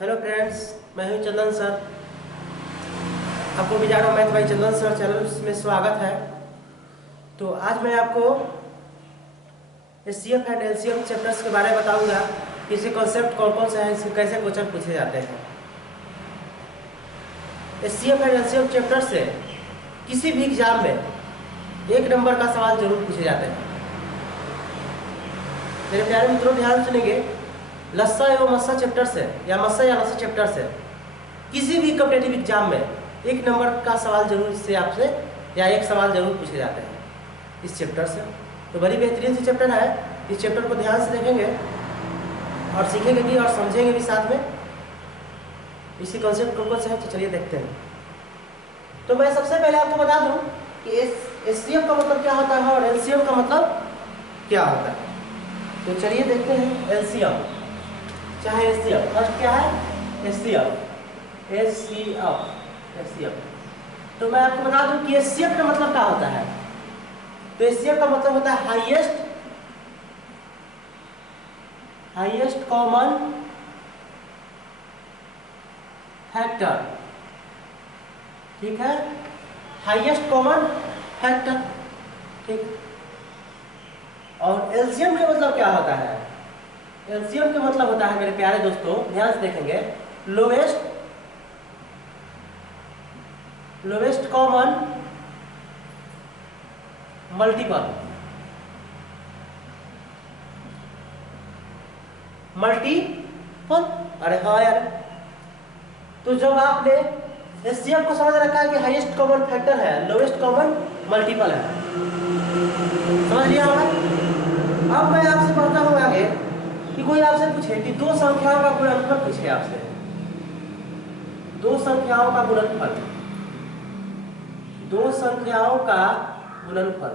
Hello friends, मैं हूं Chandan sir. आपको Bizarro math by Chandan sir channel में स्वागत है। तो आज मैं आपको एचसीएफ एंड एलसीएम चैप्टर्स के बारे में बताऊंगा कि इसके कॉन्सेप्ट कौन कौन से हैं, इसके कैसे क्वेश्चन पूछे जाते हैं। एचसीएफ एंड एलसीएम चैप्टर से किसी भी एग्जाम में 1 नंबर का सवाल जरूर पूछे जाते हैं। मेरे प्यारे मित्रों, ध्यान सुनेंगे। लस्सा एवं मस्सा चैप्टर से या मस्सा या लस्सा चैप्टर से किसी भी कॉम्पिटिटिव एग्जाम में 1 नंबर का सवाल जरूर इससे आपसे या एक सवाल जरूर पूछे जाते हैं इस चैप्टर से। तो बड़ी बेहतरीन सी चैप्टर है। इस चैप्टर को ध्यान से देखेंगे और सीखेंगे भी और समझेंगे भी साथ में। इसके कॉन्सेप्ट कौन कौन से हैं, तो चलिए देखते हैं। तो मैं सबसे पहले आपको बता दूं कि एचसीएफ का मतलब क्या होता है और एलसीएम का मतलब क्या होता है। तो चलिए देखते हैं एलसीएम चाहे एचसीएफ। फर्स्ट क्या है? एचसीएफ। एचसीएफ। तो मैं आपको बता दूं कि एचसीएफ का मतलब क्या होता है। तो एचसीएफ का मतलब होता है हाईएस्ट कॉमन फैक्टर। ठीक है, हाईएस्ट कॉमन फैक्टर। ठीक। और एलसीएम का मतलब क्या होता है? एलसीएम का मतलब होता है, मेरे प्यारे दोस्तों ध्यान से देखेंगे, लोवेस्ट कॉमन मल्टीपल। अरे हाँ यार, तो जब आपने एचसीएफ को समझ रखा है कि हाईएस्ट कॉमन फैक्टर है, लोवेस्ट कॉमन मल्टीपल है, समझ लिया होगा। अब मैं आपसे पढ़ता हूँ आगे कि कोई आपसे पूछे कि 2 संख्याओं का गुणनफल पूछे आपसे। 2 संख्याओं का गुणनफल, 2 संख्याओं का गुणनफल।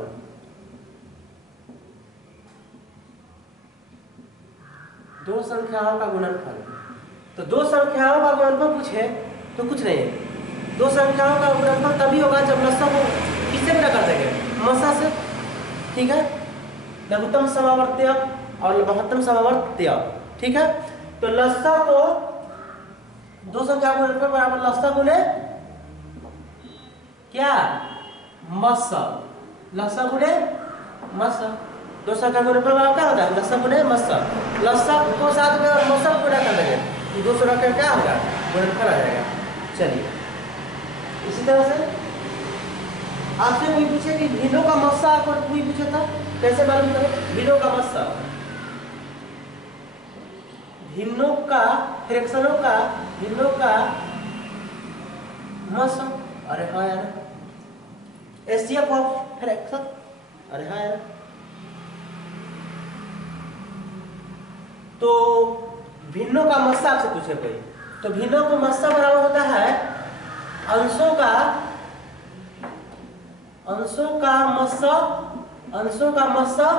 दो संख्याओं का गुणनफल। तो 2 संख्याओं का गुणनफल पूछे तो कुछ नहीं है। 2 संख्याओं का गुणनफल तभी होगा जब लस्सा को किससे गुणा कर देंगे? मस्सा से। ठीक है, लघुत्तम समावर्त्य और महत्तम समावर्त्य। ठीक है, तो लस्सा को 2 संख्या को बराबर लस्सा गुणे क्या? मस्सा। लस्सा गुणे मस्सा। 2 संख्या को बराबर क्या होता है? लस्सा गुणे मस्सा। लस्सा को साथ में और मस्सा को गुणा कर देंगे तो 2 संख्या क्या होगा? गुणनफल आ जाएगा। चलिए, इसी तरह से आपसे कोई पूछे कि भिन्नों का मस्सा, आपको कोई पूछे था कैसे मालूम करें? भिन्नों का मस्सा, भिन्नों का फ्रैक्शनों का, भिन्नों का मस्सा। अरे हाँ यार, एचसीएफ ऑफ फ्रैक्शन। अरे हाँ यार, तो भिन्नों का मस्सा आपसे पूछे कोई, तो भिन्नों का मस्सा बराबर होता है अंशों का मस्सा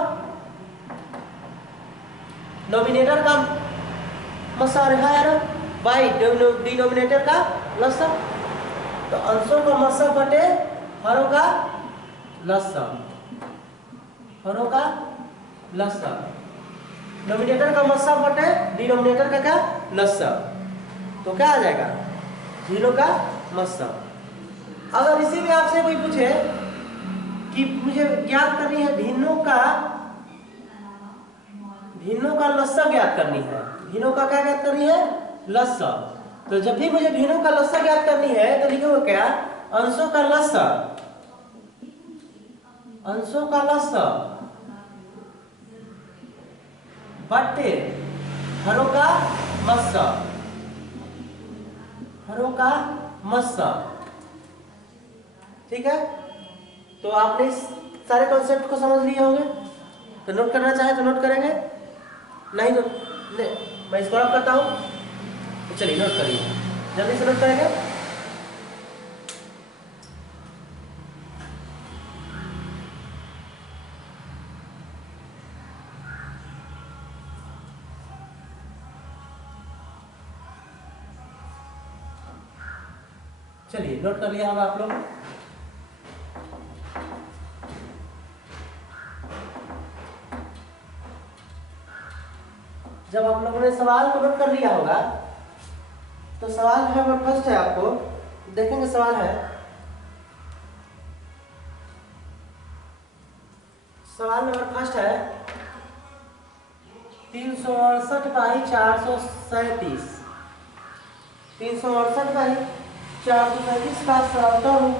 नॉमिनेटर का मस्सा। अरे हाँ यार, बाई डिनोमिनेटर का लस्सा। तो अंशों का मस्सा बटे हरों का लस्सा, हरों का लस्सा। नॉमिनेटर का मस्सा बटे डिनोमिनेटर का क्या? लस्सा। तो क्या आ जाएगा? भिन्नों का मस्सा। अगर इसी में आपसे कोई पूछे कि मुझे ज्ञात करनी है भिन्नों का लस्सा ज्ञात करनी है, भिन्नों का क्या ज्ञात करनी है? लस्सा। तो जब भी मुझे भिन्नों का लस्सा ज्ञात करनी है तो लिखोगे क्या? अंशों का लस्सा, अंशों का लस्सा बटे हरों का मस्सा, हरों का मस्सा। ठीक है, तो आपने इस सारे कॉन्सेप्ट को समझ लिए होंगे। तो नोट करना चाहे तो नोट करेंगे, नहीं तो मैं इसको ऑफ करता हूं। तो चलिए नोट करिए, जल्दी से नोट करेंगे। चलिए नोट कर लिया होगा आप लोग। जब आप लोगों ने सवाल को नोट कर लिया होगा तो सवाल जो है वो फर्स्ट है, आपको देखेंगे सवाल है, सवाल नंबर फर्स्ट है 368 बाई 437, 368 बाई 437 का सरलतम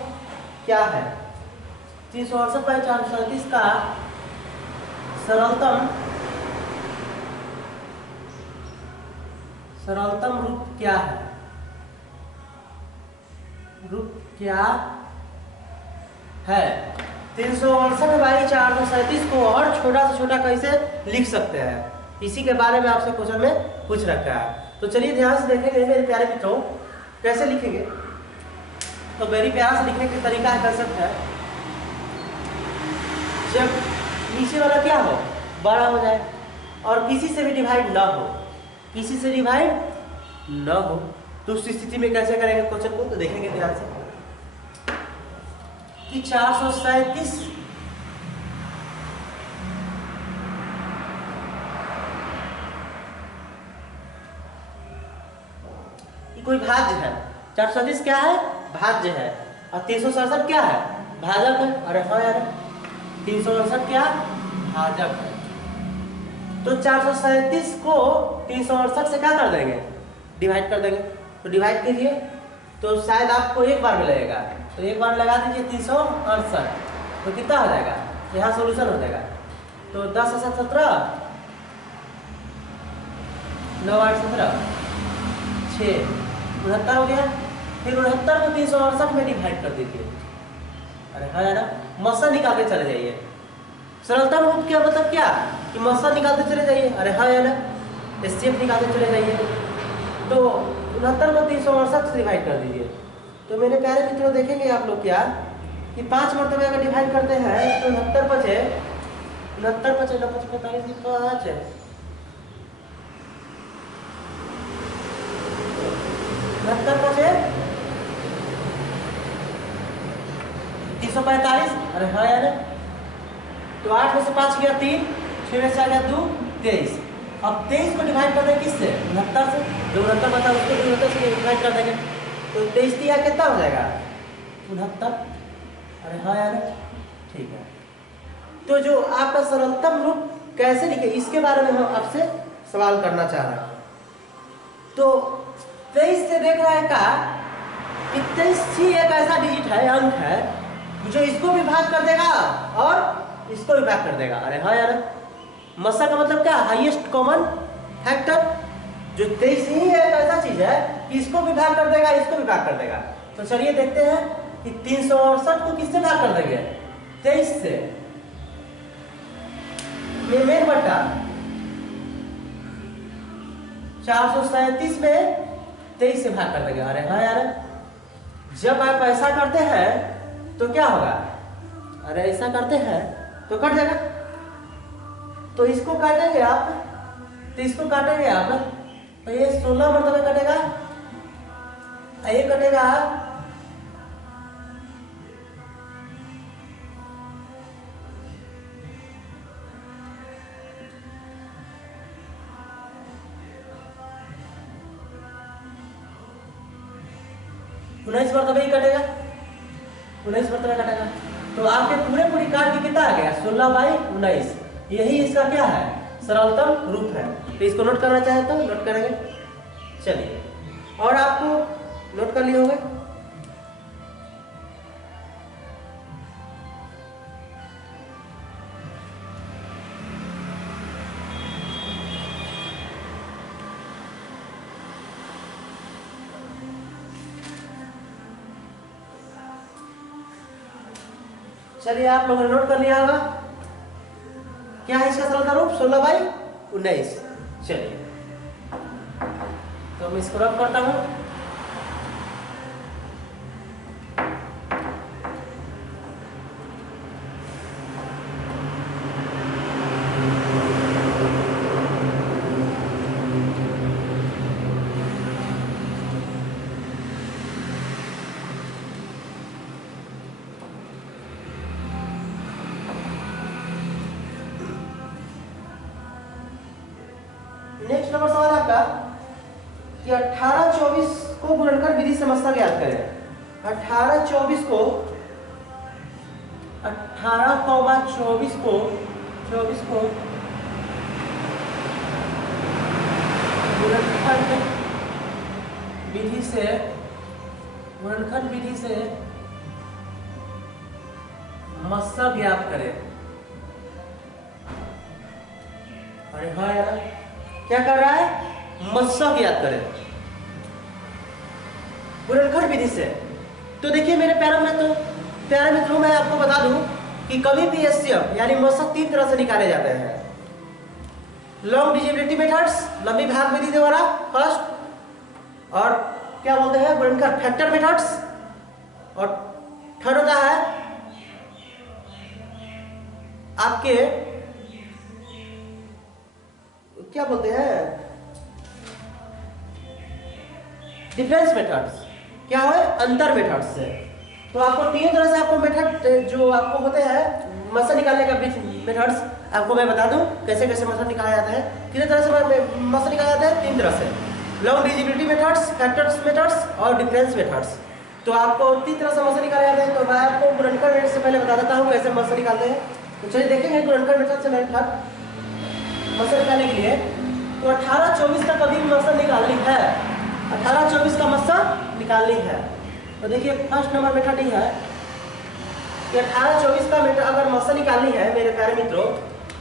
क्या है? 368 बाई 437 का सरलतम रूप क्या है? रूप क्या है? 368 बाई 437 को और छोटा से छोटा कैसे लिख सकते हैं, इसी के बारे में आपसे क्वेश्चन में पूछ रखा है। तो चलिए ध्यान से देखेंगे मेरे प्यारे मित्रों, कैसे लिखेंगे। तो वेरी प्यारा से लिखने का तरीका है, कंसेप्ट है, जब नीचे वाला क्या हो, बड़ा हो जाए और किसी से भी डिवाइड ना हो, किसी से डिवाइड ना हो, तो उस स्थिति में कैसे करेंगे क्वेश्चन को, तो देखेंगे ध्यान से कि 437 कोई भाज्य है। 437 क्या है? भाज्य है। और 367 क्या है? भाजक है। अरे हाँ यार, 368 क्या? भाजक है। तो 437 को 368 से क्या कर देंगे? डिवाइड कर देंगे। तो डिवाइड कीजिए, तो शायद आपको एक बार में लगेगा, तो एक बार लगा दीजिए 368, तो कितना हो जाएगा? यहाँ सोल्यूशन हो जाएगा। तो 10 7 17, 9 8 17, 6 69 हो गया। फिर 69 को 368 में डिवाइड कर दीजिए। अरे हाँ यार, मस्सा निकालते चले जाइए। सरलतम रूप क्या मतलब क्या कि मस्सा निकालते चले जाइए। अरे हाँ यार, एचसीएफ निकालते चले जाइए। तो 69 को 368 से डिवाइड कर दीजिए। तो मेरे प्यारे मित्रों देखेंगे आप लोग क्या कि 5 मरतबे अगर डिवाइड करते हैं तो 69 बचे 69 बचे 5 5 है 69 बचे 345। अरे हाँ यार, तो 8 में से 5 गया 3, 6 में से आ गया 2, 23। अब 23 को डिवाइड कर दें किससे? 69 से। जो 69 बता उसको 69 से डिवाइड कर देंगे, तो 23 दिया कितना हो जाएगा? 69। अरे हाँ यार, ठीक है। तो जो आपका सरलतम रूप कैसे लिखे, इसके बारे में हम आपसे सवाल करना चाह रहे हैं। तो 23 से देख रहा है का कि 23 ही एक ऐसा डिजिट है, अंक है, जो इसको भी भाग कर देगा और इसको भी भाग कर देगा। अरे हाँ यार, मस्सा का मतलब क्या? Highest common factor. जो 23 ही एक ऐसा चीज है कि इसको भी भाग कर देगा, इसको भी भाग कर देगा। तो चलिए देखते हैं कि 368 को किससे भाग कर देंगे? 23 से। मेन बट्टा 437 में 23 से भाग कर देंगे। अरे हाँ यार, जब आप ऐसा करते हैं तो क्या होगा? अरे ऐसा करते हैं तो कट जाएगा। तो इसको काटेंगे आप, तो इसको काटेंगे आप, तो ये 16 मरतबे कटेगा, ये कटेगा 19 मरतबे ही कटेगा, 19 मरतबे कटेगा। तो आपके पूरी काट के कितना आ गया? 16/19। यही इसका क्या है? सरलतम रूप है। तो इसको नोट करना चाहे तो नोट करेंगे। चलिए, और आपको नोट कर लिए होंगे। चलिए, आप लोगों ने नोट कर लिया होगा। क्या है इसका सरलता रूप? 16/19। चलिए, तो मैं इसको रब करता हूं। नेक्स्ट नंबर सवाल आपका कि 18 24 को गुणनखंड विधि से मस्सा ज्ञात करें। 18 24 को 18,24 को गुणनखंड विधि से मस्सा ज्ञात करें। अरे हाँ यार, क्या कर रहा है? मस्सा ज्ञात करें गुणनखंड विधि से। तो देखिए मेरे प्यारे मित्रों, मैं आपको बता दूं कि कभी भी एचसीएफ यानी मस्सा 3 तरह से निकाले जाते हैं। लॉन्ग डिजिबिलिटी मेथड्स, लंबी भाग विधि द्वारा फर्स्ट, और क्या बोलते हैं गुणनखंड फैक्टर मेथड्स, और थर्ड होता है आपके क्या बोलते हैं डिफरेंस मेथड्स। क्या है? अंतर मेथड से। तो आपको 3 तरह से आपको मेथड जो आपको होते हैं मस्सा निकालने का मेथड्स आपको मैं बता दूं कैसे कैसे मस्सा निकाला जाता है। कितने तरह से मस्सा निकाला जाता है? 3 तरह से, लॉन्ग डिजिबिलिटी मेथड्स, फैक्टर्स मेथड्स और डिफरेंस मेथड्स। तो आपको 3 तरह से मस्सा निकाले जाते हैं। तो मैं आपको गुणनखंड मेथड से पहले बता देता हूँ कैसे मस्सा निकालते हैं। तो चलिए देखेंगे गुणनखंड मेथड से मस्सा निकालने के लिए। तो 18-24 का कभी मस्सा निकालनी है, 18-24 का मस्सा निकालनी है। तो देखिए फर्स्ट नंबर मेथड ही है कि 18-24 का मेथड अगर मस्सा निकालनी है मेरे प्यारे मित्रों,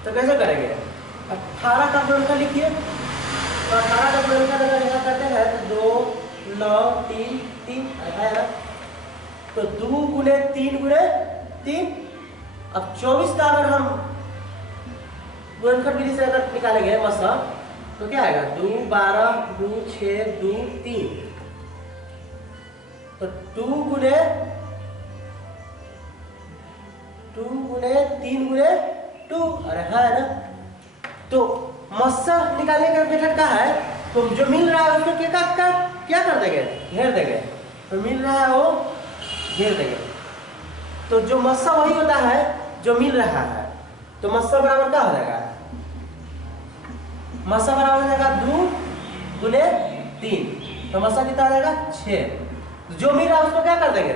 तो कैसे करेंगे? 18 का गुणनखंड लिखिए। तो 18 का गुणनखंड अगर यहाँ करते हैं तो 2 9 3 3 है ना, तो 2 गुणे 3 गुणे 3। अब 24 का अगर हम गुणनखंड विधि से अगर निकालेंगे मस्सा तो क्या आएगा? 2 12 2 6 2 3। तो 2 गुणे 3 गुणे 2। अरे है ना। तो मस्सा निकालने का मेथड का है, तो जो मिल रहा है उसको क्या कर देंगे? घेर देंगे। तो मिल रहा है वो घेर देंगे। तो जो मस्सा वही होता है जो मिल रहा है। तो मस्सा बराबर क्या हो जाएगा? मस्सा बराबर हो जाएगा 2 गुणे 3। तो मस्सा कितना आ जाएगा? 6। जो मिल रहा है उसको क्या कर देंगे?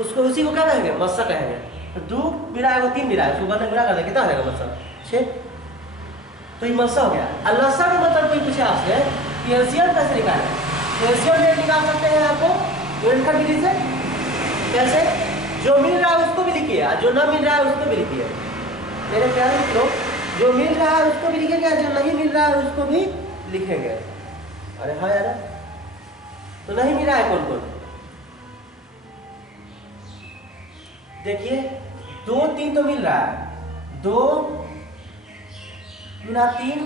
उसको उसी को क्या कहेंगे? मस्सा कहेंगे। तो 2 मिला है, 3 मिला है, उसको गुणा कर देंगे, कितना आ जाएगा मस्सा? 6। तो ये मस्सा हो गया। अब लस्सा का मतलब कोई पूछे आपसे कि एलसीएम कैसे निकालें? एलसीएम रेट निकाल सकते हैं आपको गुणनखंड विधि से। कैसे? जो मिल रहा है उसको भी लिखिए और जो ना मिल रहा है उसको भी लिखिए। मेरे प्यारे मित्रों, जो मिल रहा है उसको भी लिखेंगे, जो नहीं मिल रहा है उसको भी लिखेंगे। अरे हाँ यार, तो नहीं मिल रहा है कौन कौन? देखिए 2 3 तो मिल रहा है। 2 गुना 3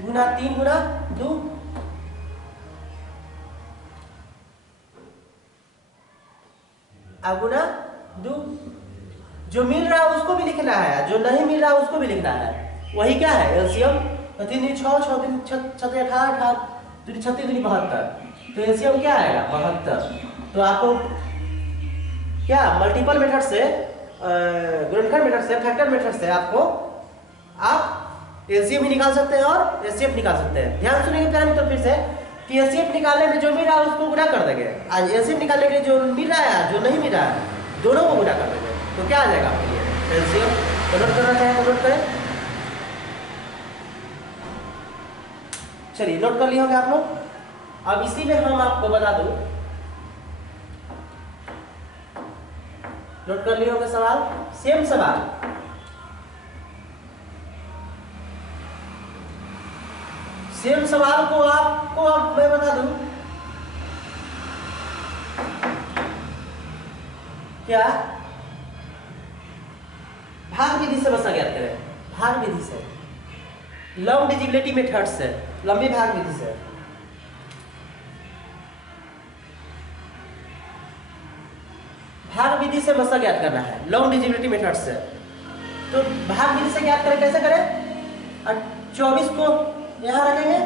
गुना 3 गुना 2। गुना 2। जो मिल रहा है उसको भी लिखना है, जो नहीं मिल रहा है उसको भी लिखना है। वही क्या है? एलसीएम। 3 6 6 3 6 18 18 2 36 2 72। तो एलसीएम क्या आएगा? 72। तो आपको क्या मल्टीपल मेथड से, गुणनखंड मेथड से, फैक्टर मेथड से आपको आप एलसीएम भी निकाल सकते हैं और एचसीएफ निकाल सकते हैं। ध्यान सुनिए प्यारे मित्रों फिर से कि एचसीएफ निकालने में जो मिल रहा है उसको गुणा कर देंगे, आज एलसीएम निकालने के लिए जो मिल रहा है जो नहीं मिल रहा है दोनों को गुणा कर देंगे। तो क्या आ जाएगा आपके लिए? एलसीएम। नोट करना चाहें तो नोट करें। चलिए नोट कर लिए होंगे आप लोग। अब इसी में हम आपको बता दूं, नोट कर लिए होंगे सवाल, सेम सवाल। सेम सवाल को आपको अब मैं बता दूं क्या? भाग विधि से मस्सा ज्ञात करें। भाग विधि से, लॉन्ग डिजिबिलिटी मेथड से, लंबी भाग विधि से। भाग विधि से मस्सा ज्ञात करना है लॉन्ग डिजिबिलिटी मेथड से। तो भाग विधि से ज्ञात करें, कैसे करें? 24 को यहाँ रखेंगे।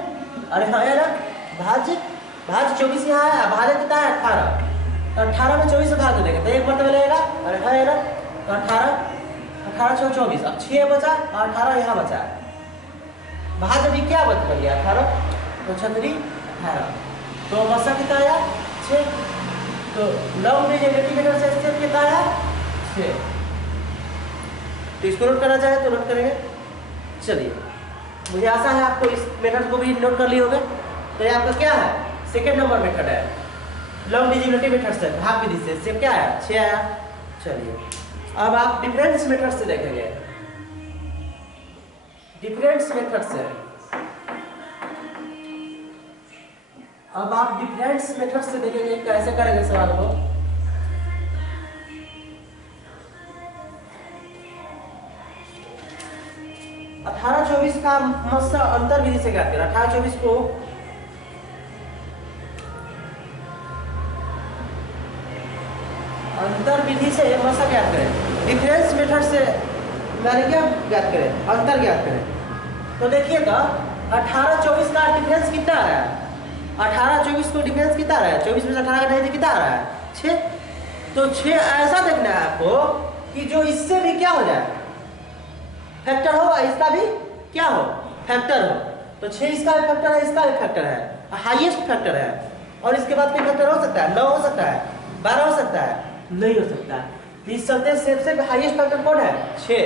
अरे हाँ यार, भाज्य 24 यहाँ है, भाज्य कितना है? 18। तो 18 में 24 से भाग देंगे तो एक मरतबा लगेगा। अरे हाँ यार, तो 18 6 24। अब 6 बचा और 18 यहाँ बचा है। भाज्य भी क्या बच गया? 18 तो 36 18। तो मस्सा कितना आया 6। तो लॉन्ग डिजिट मेथड से एचसीएफ कितना आया 6। तो इसको नोट करना चाहे तो नोट करेंगे। चलिए, मुझे आशा है आपको इस मेथड को भी नोट कर लिए होंगे। तो ये आपका क्या है सेकेंड नंबर मेथड है, लॉन्ग डिजिबिलिटी मेथड से भाग विधि से एचसीएफ क्या आया 6 आया। चलिए, अब आप डिफरेंस मेथड से देखेंगे। डिफरेंस मेथड से अब आप डिफरेंस मेथड से देखेंगे कैसे करेंगे सवाल को। अठारह 24 का मस्सा अंतर विधि से ज्ञात करें। 18-24 को अंतर विधि से मस्सा ज्ञात करें। डिफरेंस मेथड से मैंने क्या ज्ञात करें अंतर ज्ञात करें। तो देखिएगा 18-24 का डिफरेंस कितना आ रहा है। 18-24 को डिफरेंस कितना आ रहा है 24 में से 18 का डिफरेंस कितना आ रहा है 6। तो 6 ऐसा देखना है आपको कि जो इससे भी क्या हो जाए फैक्टर हो, इसका भी क्या हो फैक्टर हो। तो 6 इसका भी फैक्टर है, इसका भी फैक्टर है, हाईएस्ट फैक्टर है। और इसके बाद कोई फैक्टर हो सकता है 9 हो सकता है 12 हो सकता है नहीं हो सकता है। तो इस चलते सबसे हाईएस्ट फैक्टर कौन है 6।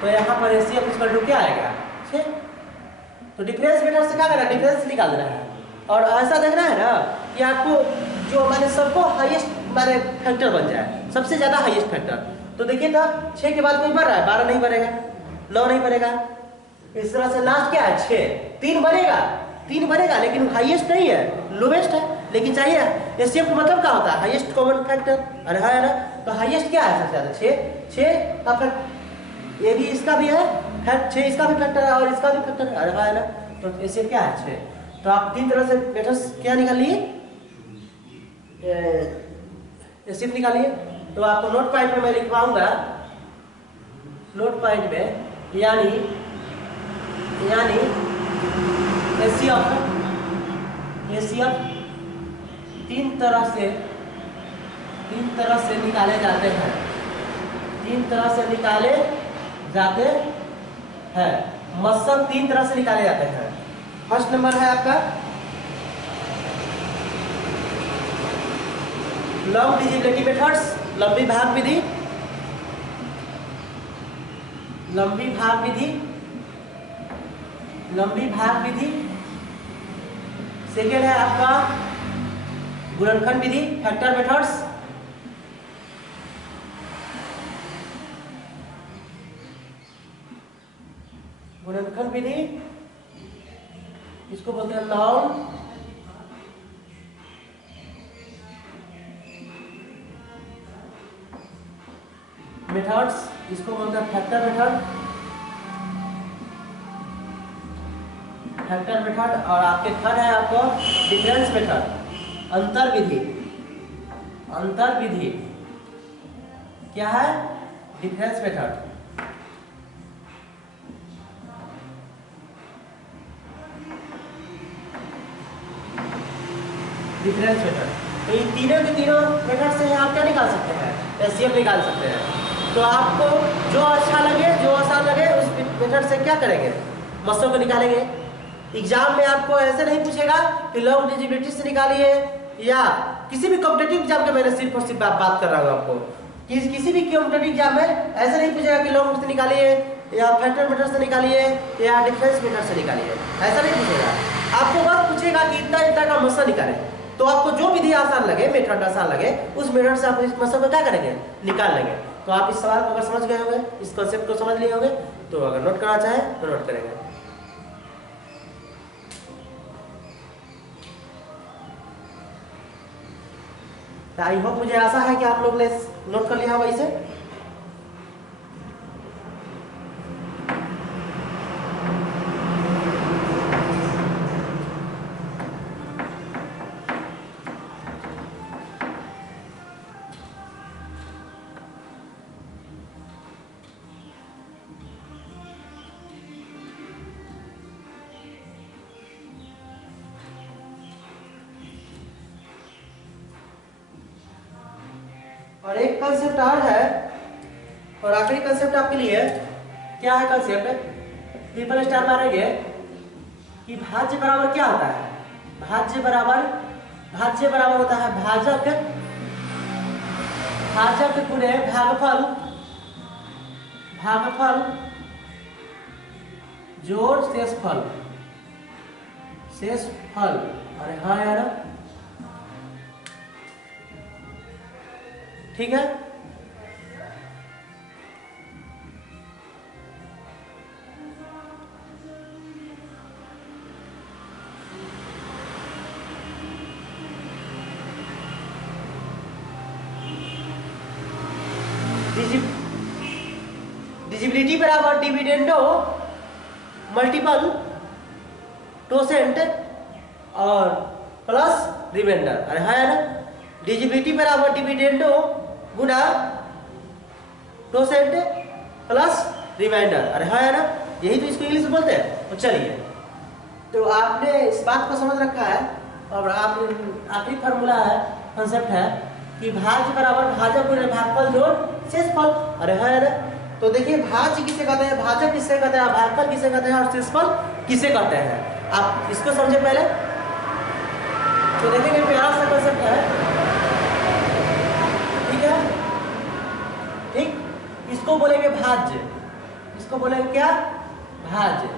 तो यहाँ पर एचसीएफ इसका वैल्यू क्या आएगा 6। तो डिफरेंस मेथड से क्या करना है डिफरेंस निकाल देना है। और ऐसा देखना है ना कि आपको जो मैंने सबको हाईएस्ट मैंने फैक्टर बन जाए, सबसे ज्यादा हाईएस्ट फैक्टर। तो देखिए ना 6 के बाद कोई बढ़ रहा है 12 नहीं बढ़ेगा 9 नहीं बढ़ेगा। इस तरह से लास्ट क्या है 6। 3 बढ़ेगा लेकिन हाईएस्ट नहीं है लोवेस्ट है। लेकिन चाहिए एचसीएफ का मतलब क्या होता है हाईएस्ट कॉमन फैक्टर। अरे है ना, तो हाईएस्ट क्या है सबसे ज्यादा 6 का फैक्टर। ये भी इसका भी है 6 इसका भी फैक्टर है और इसका भी फैक्टर है। अरे है ना, तो एचसीएफ क्या है 6। तो आप 3 तरह से मेथड्स क्या निकाल लिए एचसीएफ निकालिए। तो आपको नोट पॉइंट में मैं लिखवाऊंगा, नोट पॉइंट में यानी एचसीएफ 3 तरह से निकाले जाते हैं। 3 तरह से निकाले जाते हैं मस्सा 3 तरह से निकाले जाते हैं। फर्स्ट नंबर है आपका लॉन्ग डिजिबिलिटी मेथड्स, लंबी भाग विधि। सेकेंड है आपका गुणनखंड विधि फैक्टर मेथड्स। गुणनखंड विधि इसको बोलते हैं लॉन्ग मेथड्स, इसको बोलते हैं फैक्टर मेथड। और आपके थर्ड है आपको डिफरेंस मेथड अंतर विधि क्या है डिफरेंस मेथड। डिफरेंस मेथड, तो इन तीनों के तीनों मेथड से आप क्या निकाल सकते हैं एचसीएफ निकाल सकते हैं। तो आपको जो अच्छा लगे जो आसान लगे उस मेथड से क्या करेंगे मस्सों को निकालेंगे। एग्जाम में आपको ऐसे नहीं पूछेगा कि लॉन्ग डिजिबिलिटी से निकालिए, या किसी भी कॉम्पिटिटिव एग्जाम के मैंने सिर्फ और सिर्फ बात कर रहा हूँ आपको कि किसी भी कॉम्पिटिटिव एग्जाम में ऐसे नहीं पूछेगा कि लॉन्ग से निकालिए या फैक्टर मेथड से निकालिए या डिफरेंस मेथड से निकालिए, ऐसा नहीं पूछेगा। आपको बस पूछेगा कि इतना का मस्सा निकाले। तो आपको जो विधि आसान लगे मेथड आसान लगे उस मेथड से आप इस मस्सा को क्या करेंगे निकाल लेंगे। तो आप इस सवाल को अगर समझ गए होंगे, इस कॉन्सेप्ट को समझ लिए होंगे, तो अगर नोट करना चाहे तो नोट करेंगे। तो आई होप मुझे आशा है कि आप लोग ने नोट कर लिया होगा इसे। और एक कंसेप्ट और है और आखिरी कंसेप्ट आपके लिए क्या है कंसेप्ट ट्रिपल स्टार मारेंगे कि भाज्य बराबर क्या होता है। भाज्य बराबर भाज्य बराबर होता है भाजक, भाजक गुणे भागफल, भागफल जोड़ शेषफल, शेषफल। अरे हाँ यार, ठीक है। डिजिबिलिटी बराबर डिविडेंडो मल्टीपल टोसेंट और प्लस रिमाइंडर। अरे हाँ यार, डिजिबिलिटी बराबर डिविडेंडो गुना टोसेंट प्लस रिमाइंडर। अरे हाँ यार, यही तो इसको इंग्लिश में बोलते हैं। तो चलिए, तो आपने इस बात को समझ रखा है और आप आखिरी फार्मूला है, कंसेप्ट है कि भाज्य बराबर भाजक गुणे भागफल जोड़ शेषफल। अरे हाँ यार, तो देखिए भाज्य किसे कहते हैं, भाजक किसे कहते हैं, भागफल किसे कहते हैं और शेषफल किसे कहते हैं। आप इसको समझे पहले, तो देखेंगे प्यारा सा कंसेप्ट है, ठीक है। ठीक, इसको बोलेंगे भाज्य, इसको बोलेंगे क्या, भाज्य,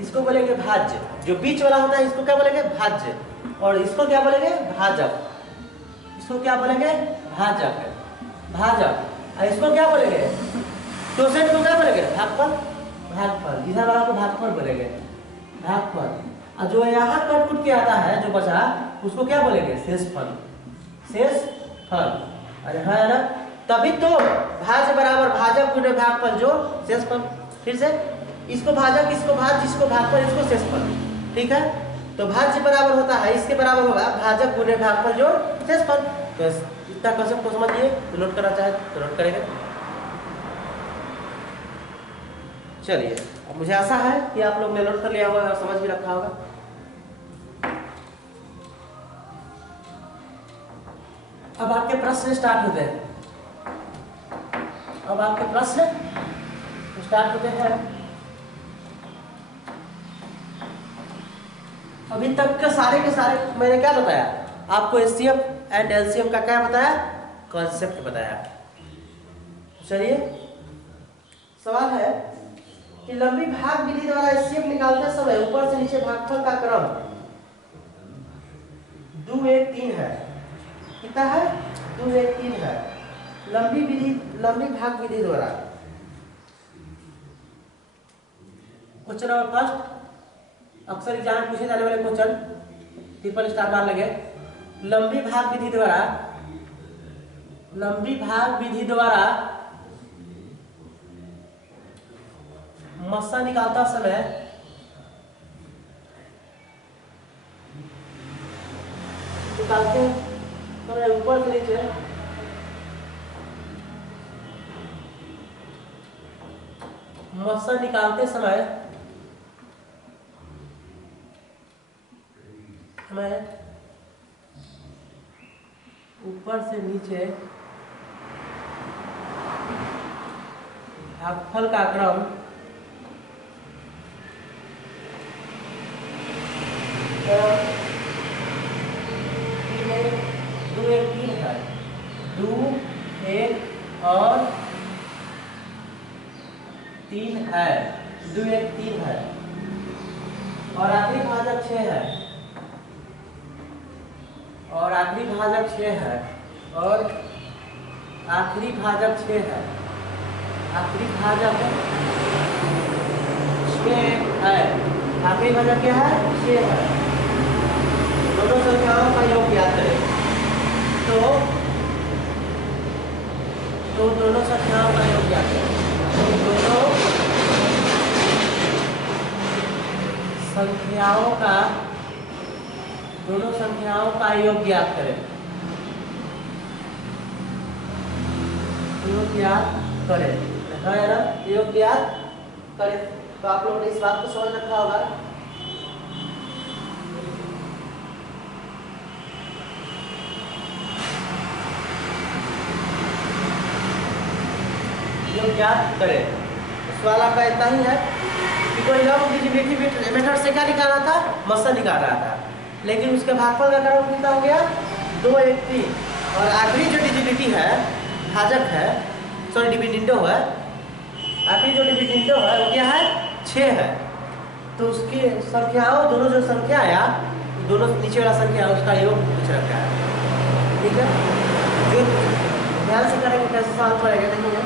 इसको बोलेंगे भाज्य। जो बीच वाला होता है इसको क्या बोलेंगे, भाज्य, और इसको क्या बोलेंगे, भाजक। इसको क्या बोलेंगे, भाजक, भाजक। और इसको क्या बोलेंगे, टोसेंट को क्या बोलेंगे, भागफल, भागफल। इधर वाला को भागफल बोलेंगे, भागफल। और जो यहाँ कट कुट के आता है जो बचा, उसको क्या बोलेंगे, शेषफल, शेषफल। अरे हाँ ना, तभी तो भाज्य बराबर भाजक गुणे भागफल जोड़ शेषफल। फिर से, इसको भाजक, इसको भाज्य, इसको भागफल, इसको शेषफल, ठीक है। तो भाज्य बराबर होता है, इसके बराबर होगा भाजक गुणे भागफल जोड़ शेषफल। तो इतना कंसेप्ट को समझिए, तो नोट करना चाहे तो नोट करेंगे। चलिए, अब मुझे आशा है कि आप लोग ने नोट कर लिया होगा और समझ भी रखा होगा। अब आपके प्रश्न स्टार्ट होते हैं, अब आपके प्रश्न स्टार्ट होते हैं। अभी तक के सारे मैंने क्या बताया आपको, एचसीएफ एंड एलसीएम का क्या बताया, कॉन्सेप्ट बताया। चलिए, सवाल है कि लंबी भाग विधि द्वारा एचसीएफ निकालते समय ऊपर से नीचे भागफल का क्रम 2 1 3 है। कितना है, 2 1 3 है। लंबी भाग विधि द्वारा। क्वेश्चन नंबर फर्स्ट, अक्सर एग्जाम में पूछे जाने वाले क्वेश्चन, ट्रिपल स्टार मार लगे। लंबी भाग विधि द्वारा, लंबी भाग विधि द्वारा मस्सा निकालता समय निकालते हैं ऊपर से नीचे मस्सा निकालते समय हमें ऊपर से नीचे भागफल का क्रम 2 1 3 है। 2 1 और 3 है, 2 1 3 है और आखिरी भाजक 6 है, और आखिरी भाजक 6 है, और आखिरी भाजक 6 है, आखिरी भाजक 6 है, आखिरी भाजक क्या है, 6 है। दोनों संख्याओं का योग याद करें, तो दोनों संख्याओं का योग याद करें, तो दोनों संख्याओं का योग याद करें, योग याद करें, है ना, योग याद करें। तो आप लोगों ने इस बात को समझ रखा होगा। योग याद करें। सवाल आपका इतना ही है कि कोई लंब डिजिबिलिटी मेथड से क्या निकाल रहा था, मस्सा निकाल रहा था। लेकिन उसके भागफल का क्रम कितना हो गया 2 1 3। और आखिरी जो डिविजिबिलिटी है भाजक है, सॉरी डिविडेंडो है, आखिरी जो डिविडेंडो है वो क्या है 6 है। तो उसकी संख्याओं दोनों जो संख्या आया दोनों नीचे वाला संख्या उसका योग पूछ रखा है। ठीक है, जो ध्यान से करेंगे कैसे सॉल्व करेंगे देखिए।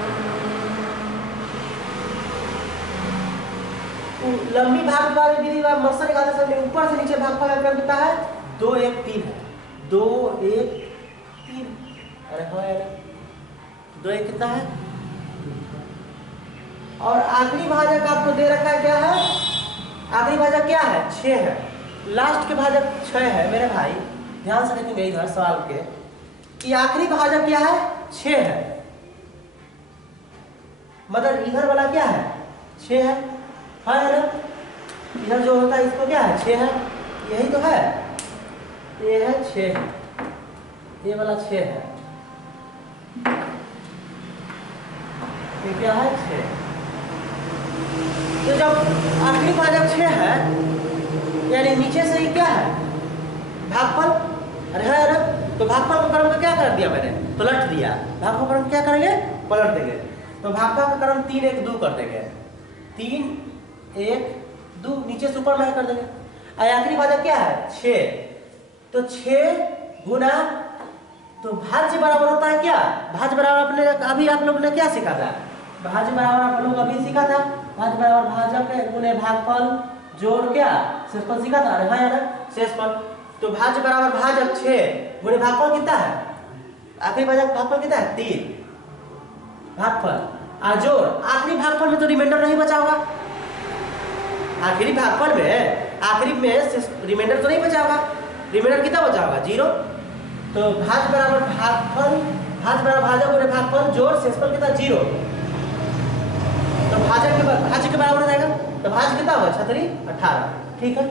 लंबी भाग वाली विधि में मत्सर निकालते समय ऊपर से नीचे भागफल का क्रम कितना है 2 1 3 है। 2 1 3। अरे हाँ यार 2 1 कितना है। और आखिरी भाजक आपको दे रखा है क्या है, आखिरी भाजक क्या है 6 है। लास्ट के भाजक 6 है मेरे भाई, ध्यान से देखेंगे इधर सवाल के कि आखिरी भाजक क्या है 6 है, मतलब इधर वाला क्या है 6 है। हाँ है ना, इधर जो होता है इसको क्या है 6 है, यही तो है, ये है 6 है, ये वाला 6 है, ये क्या है 6। तो जब आखिरी भाजक 6 है यानी नीचे से ही क्या है भागफल, अरे है ना, तो भागफल का क्रम का क्या कर दिया मैंने पलट दिया, भागफल का क्रम क्या करेंगे पलट देंगे। तो भागफल का क्रम 3 1 2 कर देंगे, 3 1 2 नीचे से ऊपर में कर देंगे। आखिरी भाजक क्या है 6, तो 6 गुना, तो भाज्य बराबर होता है क्या, भाज्य बराबर अपने अभी आप लोग ने क्या सीखा था, भाज्य बराबर आप लोग अभी सीखा था, भाज्य बराबर भाजक गुने भागफल जोड़ क्या शेषफल सीखा था। अरे हाँ यार शेषफल, तो भाज्य बराबर भाजक 6 गुने भागफल कितना है, आखिरी भाजक भागफल कितना है 3 भागफल जोड़, आखिरी भागफल में तो रिमाइंडर नहीं बचा होगा, आखिरी भागफल में आखिरी में रिमाइंडर तो नहीं बचा होगा, रिमाइंडर कितना बचा होगा 0। तो भाज्य बराबर भागफल, भाज्य बराबर भाजक गुने भागफल जोड़ शेषफल कितना 0, तो भाज्य के बराबर हो जाएगा, तो भाज्य कितना होगा 36 18। ठीक है,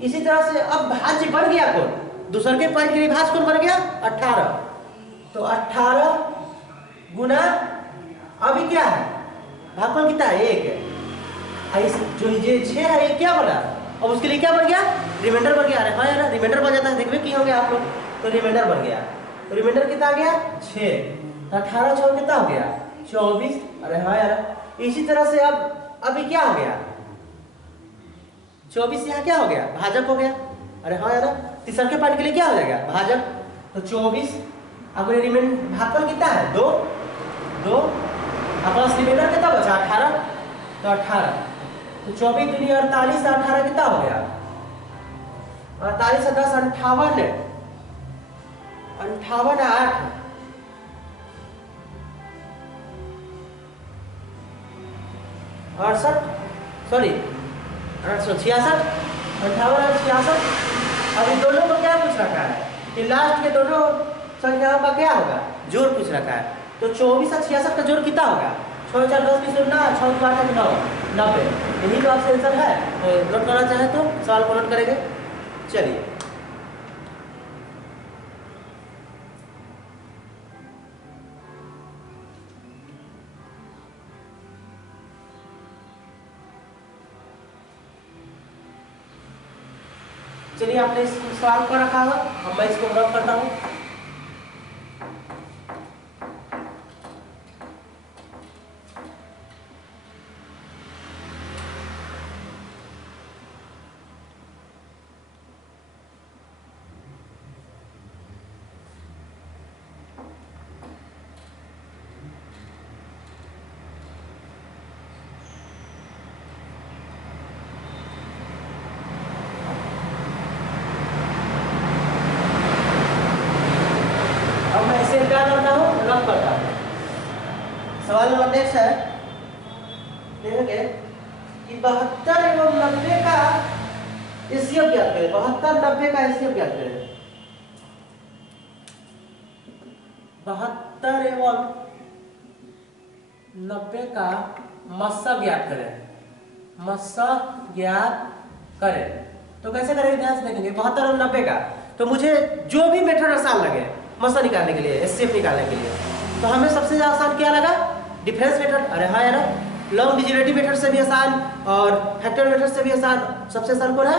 इसी तरह से अब भाज्य बन गया कौन, दूसरे के पॉइंट के लिए भाज्य कौन बन गया 18, तो 18 गुना अभी क्या है भागफल कितना है 1 है, जो ये 6 है ये क्या बना, अब उसके लिए क्या बन गया रिमाइंडर बन गया। अरे हाँ यार रिमाइंडर बन जाता है, देखिए की हो गया आप लोग, तो रिमाइंडर बन गया, तो रिमाइंडर कितना आ गया 6, 18 6 कितना हो गया 24। अरे हाँ यार इसी तरह से अब अभी क्या हो गया 24, यहाँ क्या हो गया भाजक हो गया। अरे हाँ यार तीसरे के पॉइंट के लिए क्या हो जाएगा भाजक, तो 24 अब रिमाइंडर भागफल कितना है 2 2, अब रिमाइंडर कितना बचा 18, तो 18, तो 24 दूनी 48, 18 कितना हो गया 48 से 10 58 58 8 68, सॉरी 866 58 66। अब इन दोनों को क्या पूछ रखा है कि लास्ट के दोनों संख्याओं का क्या होगा जोड़ पूछ रखा है, तो 24 और 66 का जोड़ कितना होगा 6 4 10 की 9 6 2 8 9 90। यही तो आपका आंसर है, नोट करना चाहे तो सवाल को नोट करेंगे। चलिए चलिए आपने इस सवाल को रखा हुआ, अब मैं इसको नोट करता हूँ। क्या करता हूँ रफ करता हूँ। सवाल नंबर नेक्स्ट है, देखेंगे कि 72 एवं 90 का एचसीएफ ज्ञात करें, 72 90 का एचसीएफ ज्ञात करें। 72 एवं 90 का मस्सा ज्ञात करें, मस्सा ज्ञात करें। तो कैसे करेंगे ध्यान से देखेंगे। 72 और 90 का, तो मुझे जो भी मेथड आसान लगे मस्सा निकालने के लिए, एचसीएफ निकालने के लिए, तो हमें सबसे ज्यादा आसान क्या लगा डिफरेंस मेथड। अरे हाँ यार लॉन्ग डिजिटेटिव मेथड से भी आसान और फैक्टर मेथड से भी आसान, सबसे आसान कौन है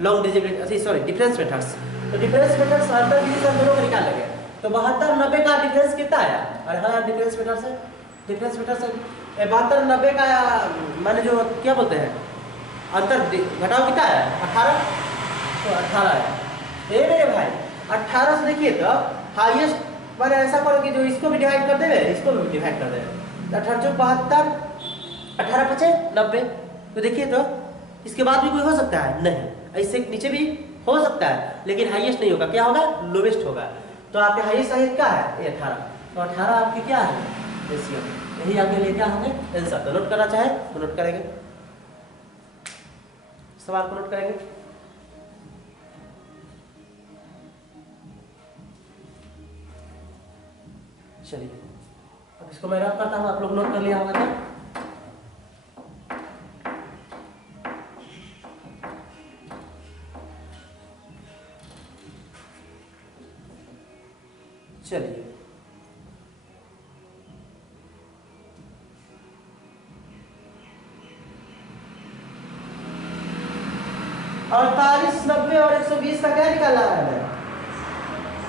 long digit sorry difference methods. तो डिफरेंस मेथड्स अंतर विधि से दोनों का निकाल लगे। तो 72 90 का डिफरेंस कितना आया? अरे हाँ डिफरेंस मेथड से 72 90 का माने जो क्या बोलते हैं अंतर घटाओ कितना है 18। तो 18 है। ए मेरे भाई 18 से देखिए तो हाईएस्ट माने ऐसा करो कि जो इसको भी डिवाइड कर देवे इसको भी डिवाइड कर देवे। 18 चौक 72 18 पचे 90। तो देखिए तो इसके बाद भी कोई हो सकता है नहीं, इससे नीचे भी हो सकता है लेकिन हाईएस्ट नहीं होगा। क्या होगा? लोवेस्ट होगा। तो आपके हाईएस्ट हाईएस्ट क्या है? ये 18। तो 18 आपके क्या है? एलसीएम। यही आपके लिए क्या होंगे? आंसर। तो नोट करना चाहे तो नोट करेंगे, सवाल को नोट करेंगे। चलिए अब इसको मैं रब करता हूँ, आप लोग नोट कर लिया होगा तो। चलिए 48 90 और 120 का क्या निकालना है?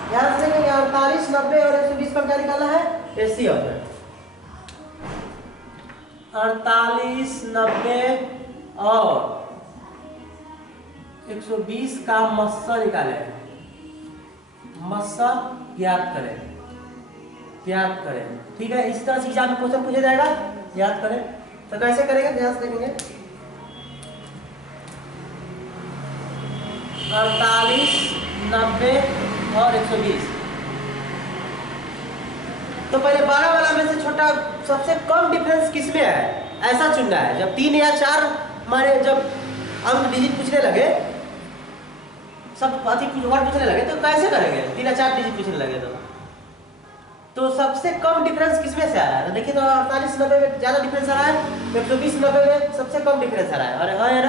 ध्यान से देखेंगे 48 90 और 120 का क्या निकालना है? एलसीएम है। 48 90 और 120 का मस्सा निकाले, मस्सा ज्ञात करें। ठीक है, इस तरह से एग्जाम में क्वेश्चन पूछा जाएगा, याद करें। तो कैसे करेंगे ध्यान से देखेंगे। 48 90 और 120। तो पहले 12 वाला में से छोटा सबसे कम डिफरेंस किसमें है ऐसा चुनना है। जब 3 या 4 हमारे जब अंक डिजिट पूछने लगे, सब अधिक वर्ड पूछने लगे तो कैसे करेंगे? 3 या 4 डिजिट पूछने लगे तो सबसे कम डिफरेंस किसमें से आ रहा है? तो देखिए तो 48 90 में ज्यादा डिफरेंस आ रहा है, 120 90 में सबसे कम डिफरेंस आ रहा है। अरे हाँ यार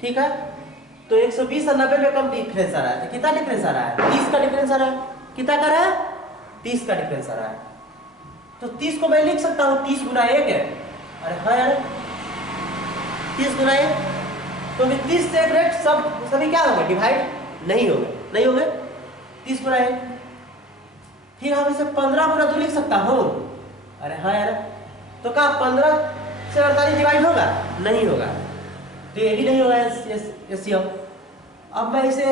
ठीक है, तो 120 और 90 में कम डिफरेंस आ रहा है। तो कितना डिफरेंस आ रहा है? 30 का डिफरेंस आ रहा है। कितना का रहा है? 30 का डिफरेंस आ रहा है। तो 30 को मैं लिख सकता हूँ 30 गुना 1 है। अरे हाँ यार 30 गुना 1, तो 30 से रेट सभी क्या होंगे? डिवाइड नहीं होंगे 30 गुना 1। फिर हम इसे 15 गुना 2 लिख सकता हूँ। अरे हाँ यार, तो क्या 15 से 48 डिवाइड होगा? नहीं होगा, तो ये भी नहीं होगा एलसीएम। अब मैं इसे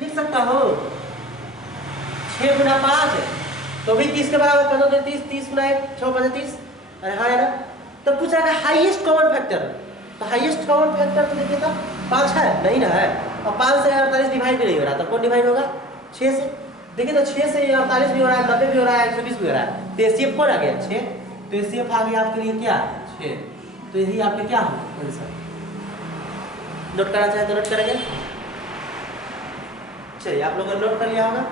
लिख सकता हूँ 6 गुना 5 तो भी 30 के बराबर कर दो। 30 30 गुना 1 6 5 30। अरे हाँ यार, तो पूछ रहा है हाईएस्ट कॉमन फैक्टर। तो हाईएस्ट कॉमन फैक्टर तो देखिए तो 5 है नहीं ना है, और 5 से 48 डिवाइड भी नहीं हो रहा। तो कौन डिवाइड होगा? 6 से। देखिए तो 6 से 48 भी हो रहा है, 90 भी हो रहा है, 120 भी हो रहा है। तो एचसीएफ कौन आ गया? 6। तो एचसीएफ आ गया आपके लिए क्या? 6। तो यही आपके क्या होगा आंसर। नोट करना चाहे तो नोट करेंगे। चलिए आप लोगों ने नोट कर लिया होगा।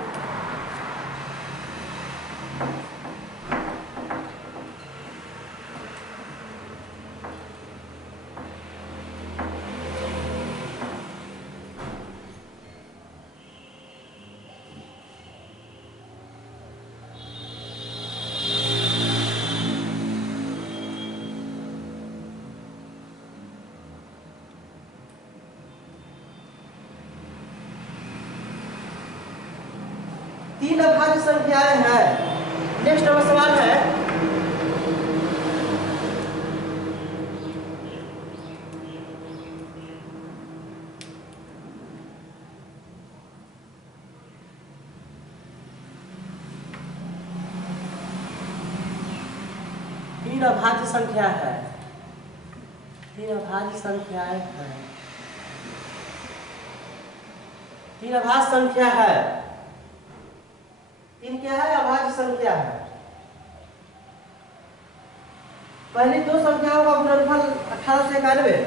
तीन अभाज्य संख्याएं हैं। नेक्स्ट नंबर सवाल है तीन अभाज्य संख्या है। तीन अभाज्य संख्याएं हैं। तीन अभाज्य संख्या है। तीन क्या है? अभाज्य संख्या है। पहली दो संख्याओं का गुणनफल 18 से 91।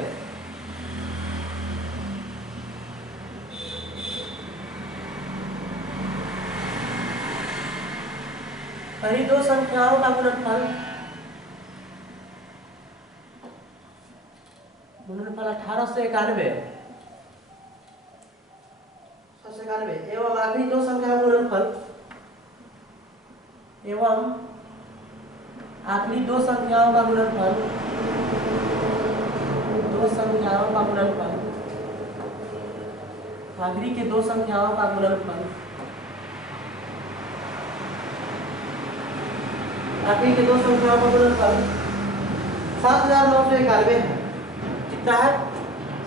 पहली दो संख्याओं का गुणनफल गुणनफल 1891 एवं आखिरी दो संख्या का गुणनफल एवं आखिरी दो संख्याओं का गुणनफल आखिरी के दो संख्याओं का गुणनफल आखिरी के दो संख्याओं का गुणनफल 7991 है। कितना है?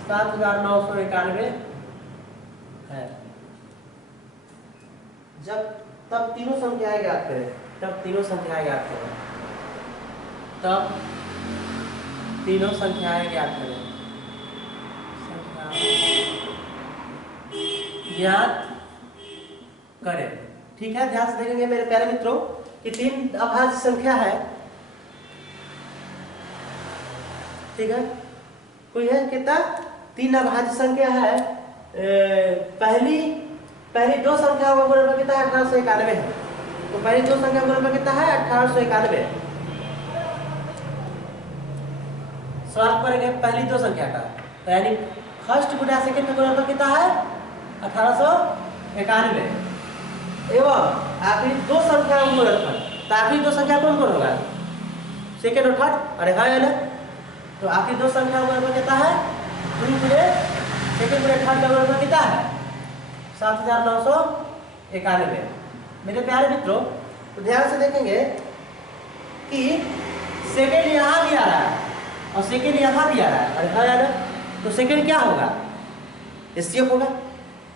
7991 है। जब तब तीनों संख्याएं ज्ञात करें, तब तीनों संख्याएं ज्ञात करें। ज्ञात करें। ठीक है, ध्यान से देखेंगे मेरे प्यारे मित्रों कि तीन अभाज्य संख्या है। ठीक है, कोई है कितना? तीन अभाज्य संख्या है। पहली दो संख्याओं का गुणनफल कितना है? 1891 है। तो पहली दो संख्या का गुणनफल कितना है? 1891। सवाल करेंगे पहली दो संख्या का, तो यानी फर्स्ट गुणा सेकंड का गुणनफल कितना है? 1891 एवं आखिरी दो संख्या का गुणनफल। तो आखिरी दो संख्या कौन कौन होगा? सेकंड और थर्ड। अरे हाँ यार, तो आखिरी दो संख्या का गुणनफल कितना है? सेकंड गुणे थर्ड का गुणनफल कितना है? 7991। मेरे प्यारे मित्रों, तो ध्यान से देखेंगे कि सेकंड यहाँ भी आ रहा है और सेकंड यहाँ भी आ रहा है। अरे हाँ यार, तो सेकंड क्या होगा? एचसीएफ होगा।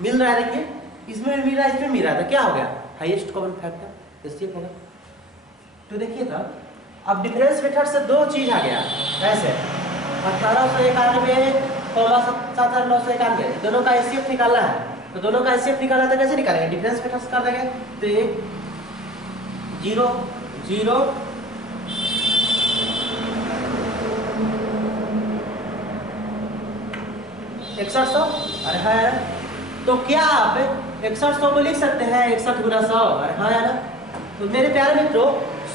मिल रहा है, देखिए इसमें मिल रहा है, इसमें मिल रहा है, तो क्या हो गया? हाईएस्ट कॉमन फैक्टर एचसीएफ होगा। तो देखिए तो अब डिफरेंस मेथड से दो चीज आ गया। ऐसे 1891 और 7991 दोनों का एचसीएफ निकालना है। तो दोनों का एचसीएफ निकालना तो कैसे निकालेंगे? डिफरेंस मेथड से कर देंगे। तो ये 0 0 6100। अरे हाँ यार, तो क्या आप 6100 को लिख सकते हैं 61 गुना 100? अरे हाँ यार, तो मेरे प्यारे मित्रों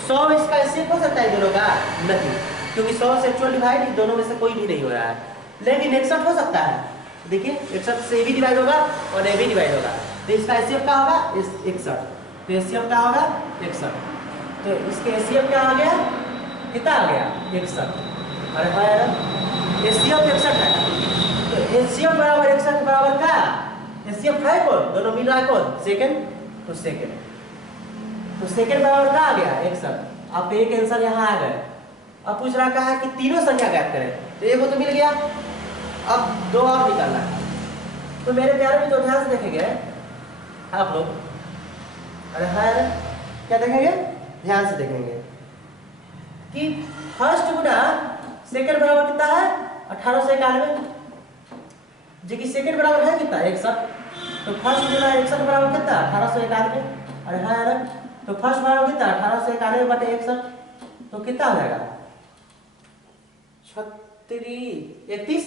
100 इसका एचसीएफ हो सकता है दोनों का? नहीं, क्योंकि 100 से एक्चुअल डिवाइड दोनों में से कोई भी नहीं हो रहा है। लेकिन 61 हो सकता है। देखिए 61 से ए भी डिवाइड होगा और ए भी डिवाइड होगा, तो इसका एचसीएफ क्या होगा? 61। तो एचसीएफ क्या होगा? 61। तो इसके एचसीएफ क्या आ गया? कितना आ गया? 61। अरे हाँ यार, एचसीएफ 61 है। तो एचसीएफ बराबर 61 बराबर क्या? एचसीएफ है कौन? दोनों मिल रहा है कौन? सेकंड। तो सेकंड बराबर क्या आ गया? 61। अब एक आंसर यहाँ आ गए। अब पूछ रहा कहा है कि तीनों संख्या ज्ञात करें, तो एक तो मिल गया, अब दो और निकालना है। तो मेरे प्यारे भी तो ध्यान से देखेंगे आप लोग। अरे हाँ, क्या देखेंगे? ध्यान से देखेंगे कि फर्स्ट गुना सेकंड बराबर कितना है? 1891। जो कि सेकंड बराबर है कितना? 61। तो फर्स्ट गुना 61 बराबर कितना? 1891। अरे हाँ यार, तो फर्स्ट बराबर कितना? 1891 बटे 61। तो कितना हो जाएगा? 31।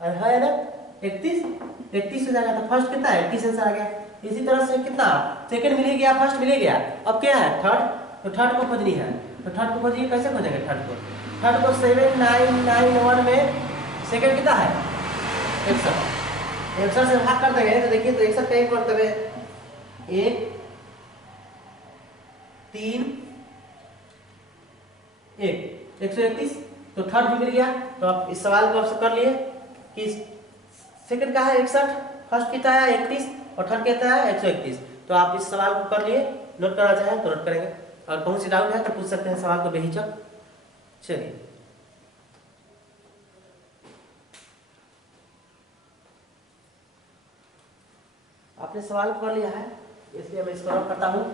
अरे हाँ यार, 31 हो जाएगा। तो फर्स्ट कितना है? 31 आंसर आ गया। इसी तरह से कितना? सेकंड मिल गया, फर्स्ट मिल गया, अब क्या है? थर्ड। तो थर्ड को खोजनी है। तो थर्ड को खोजिए, कैसे खोजेंगे थर्ड को? 7991 में सेकंड कितना है? 61। 61 से भाग कर देंगे तो देखिए, तो 61 का एक मतलब 1 3 1 131। तो थर्ड भी मिल गया। तो आप इस सवाल को आप कर लिए कि सेकंड का है 61, फर्स्ट कितना है 31 और थर्ड कितना है 131। तो आप इस सवाल को कर लिए, नोट करना चाहें तो नोट करेंगे, और कौन सी डाउट है तो पूछ सकते हैं सवाल को बेहिचक। चलिए, आपने सवाल कर लिया है, इसलिए मैं इसको रब करता हूँ।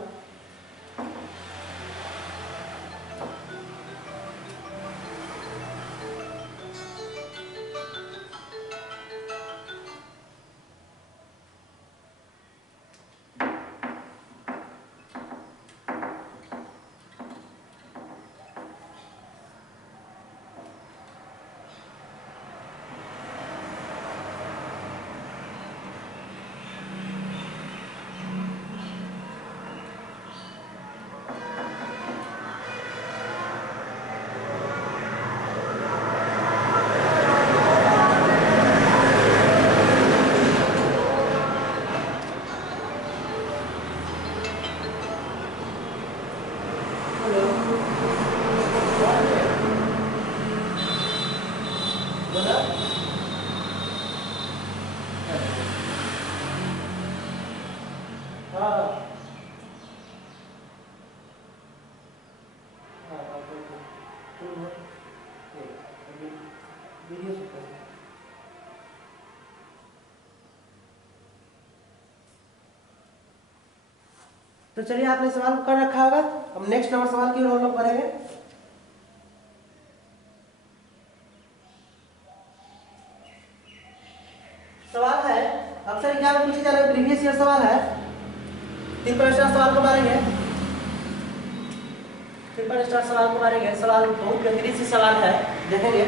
वीडियो शूट कर। तो चलिए आपने सवाल कर रखा होगा, अब नेक्स्ट नंबर सवाल की ओर हम लोग बढ़ेंगे। सवाल है अक्सर एग्जाम में पूछे जा रहे प्रीवियस ईयर सवाल है, ट्रिपल स्टार सवाल को मारेंगे, ट्रिपल स्टार सवाल को मारेंगे। सवाल बहुत बेहतरीन सी सवाल है, देखेंगे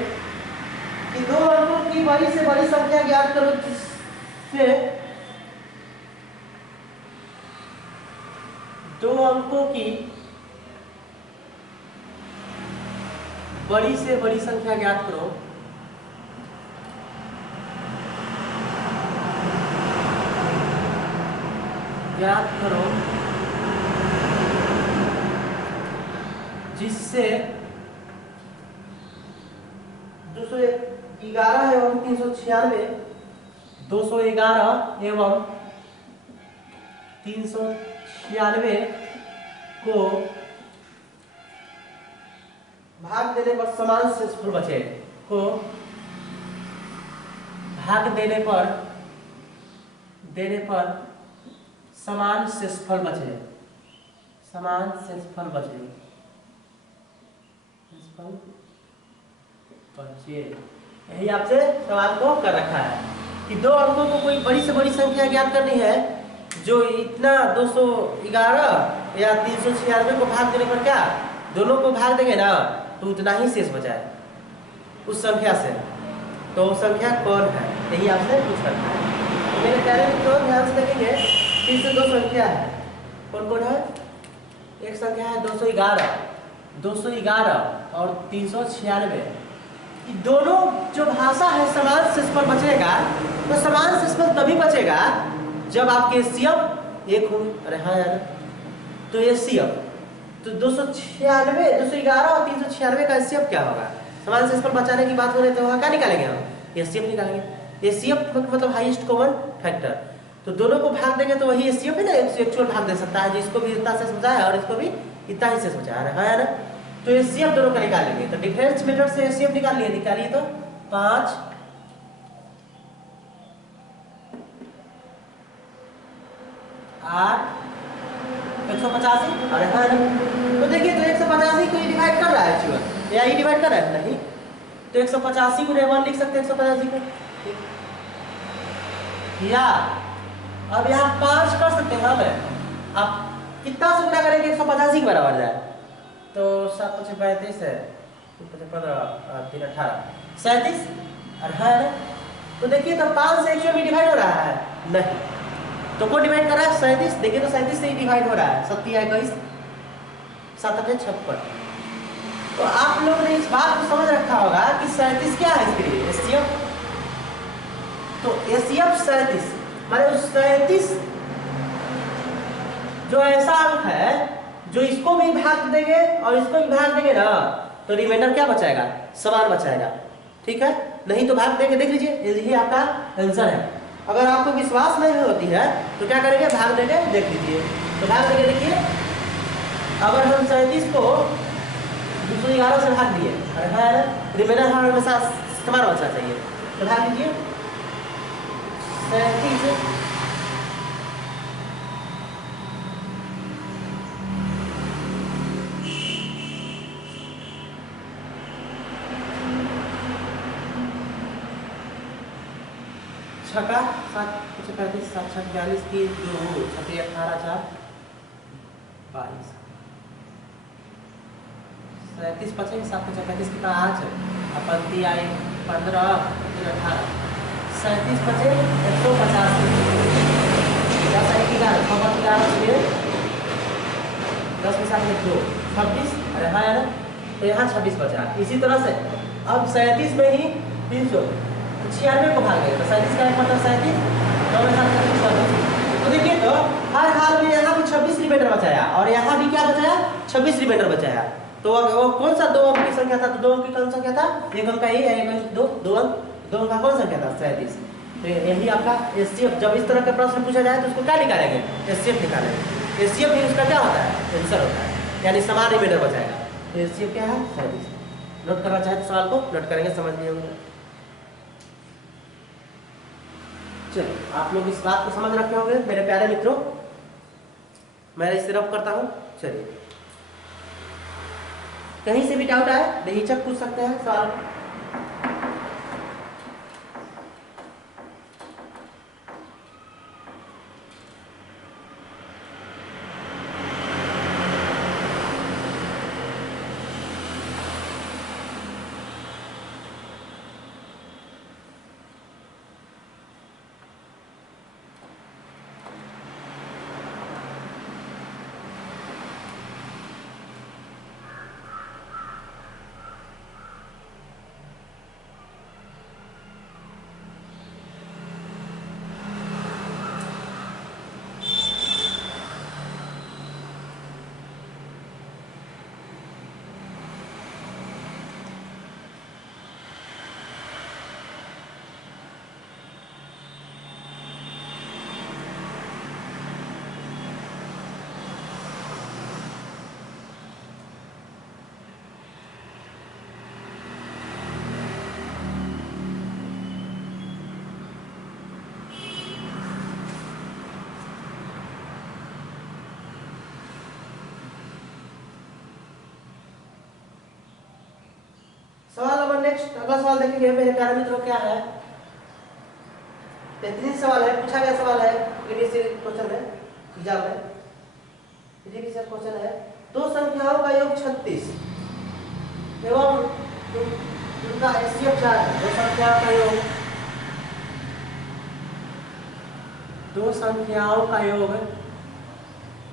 कि दो अंकों की बड़ी से बड़ी संख्या ज्ञात करो जिससे दो अंकों की बड़ी से बड़ी संख्या ज्ञात करो जिससे 211 एवं 396 211 एवं 396 को भाग देने पर समान शेषफल बचे, को भाग देने पर समान शेषफल बचे, समान शेषफल बचे, यही आपसे सवाल को कर रखा है कि दो अंकों को कोई बड़ी से बड़ी संख्या ज्ञात करनी है जो इतना 211 या 396 को भाग देने पर क्या दोनों को भाग देंगे ना तो उतना ही शेष बचा है उस संख्या से, तो वो संख्या कौन है यही आपसे पूछ रखा है। तो मेरे प्यारे मित्रों ध्यान से देखेंगे, फिर से दो संख्या है, कौन कौन है? एक संख्या है 211 और 396। दोनों जो भाषा है समान शेषफल बचेगा, तो समान शेषफल तभी बचेगा जब आपके एचसीएफ एक हो। अरे हाँ यार, तो एचसीएफ तो 211 और 396 का एचसीएफ क्या होगा? समान शेषफल बचाने की बात हो रही है तो क्या निकालेंगे हम? एचसीएफ निकालेंगे। एचसीएफ मतलब हाईएस्ट कॉमन फैक्टर, तो दोनों को भाग देंगे तो वही एचसीएफ है ना, एक्चुअल भाग दे सकता है, जिसको भी इतना शेष बचाया और इसको भी इतना ही शेष बचाया है ना। तो एचसीएफ दोनों का निकालेंगे, तो डिफरेंस मेथड से एचसीएफ निकालिए तो 5 8 185। अरे हाँ ना, तो देखिए तो 185 को ये डिवाइड कर रहा है एक्चुअल, या ये डिवाइड कर रहा है नहीं, तो 185 को 1 लिख सकते हैं 185 को, या अब यहाँ 5 कर सकते हैं हम, आप कितना से गुणा करेंगे 185 के बराबर जाए, तो 7 5 35 है, 15 3 18 37। और है तो देखिए तो 5 से एक्चुअल में डिवाइड हो रहा है नहीं, तो कौन डिवाइड कर रहा है? 37। देखिए तो 37 से ही डिवाइड हो रहा है, 7 21 7 8 56। तो आप लोग ने इस बात को समझ रखा होगा कि 37 क्या है इसके लिए एचसीएफ, तो एचसीएफ 37 माने 37 जो ऐसा अंक है जो इसको भी भाग देंगे और इसको भी भाग देंगे ना, तो रिमाइंडर क्या बचाएगा? समान बचाएगा, ठीक है। नहीं तो भाग देंगे, देख लीजिए यही आपका आंसर है। अगर आपको विश्वास नहीं होती है तो क्या करेंगे? भाग देंगे, देख लीजिए, तो भाग देंगे। देखिए अगर हम 37 को 211 से भाग दिए, रिमाइंडर हमेशा समान बचना चाहिए, तो भाग दीजिए 37 छका 7 35 7 6 42 की 2 6 18 4 22 37 5 7 35 की 5 अपन आई 15 18 37 5 185 10 की 11 10 के साथ 2 26। अरे हाँ यार, तो यहाँ 26 बचा। इसी तरह से अब 37 में ही 396 को भाग देगा, तो 37 का एक मतलब 37 तो देखिए तो हर हाल में यहाँ भी 26 रिमाइंडर बचाया और यहाँ भी क्या बचाया? 26 रिमाइंडर बचाया। तो वो कौन सा दो अंक की संख्या था? तो दो अंक की कौन संख्या था? एक अंक का ही, एक अंक दो अंक का कौन संख्या था? 37। तो यही आपका एचसीएफ, जब इस तरह का प्रश्न पूछा जाए तो उसको क्या निकालेंगे? एचसीएफ निकालेंगे। एचसीएफ भी उसका क्या होता है? आंसर होता है, यानी समान रिमाइंडर बचाएगा। तो एचसीएफ क्या है? 37। नोट करना चाहे तो सवाल को नोट करेंगे, समझ लिए होंगे। चलिए, आप लोग इस बात को समझ रखे होंगे मेरे प्यारे मित्रों। मैं इसे रब करता हूँ। चलिए, कहीं से भी डाउट आए बेहिचक पूछ सकते हैं सवाल। सवाल नंबर नेक्स्ट, अगला सवाल देखेंगे मेरे प्यारे मित्रों। क्या है? 33 सवाल है, पूछा गया सवाल है, प्रीवियस क्वेश्चन है एग्जाम में। प्रीवियस क्वेश्चन है, दो संख्याओं का योग 36 एवं उनका एचसीएफ 4 है। दो संख्याओं का योग, दो संख्याओं का योग,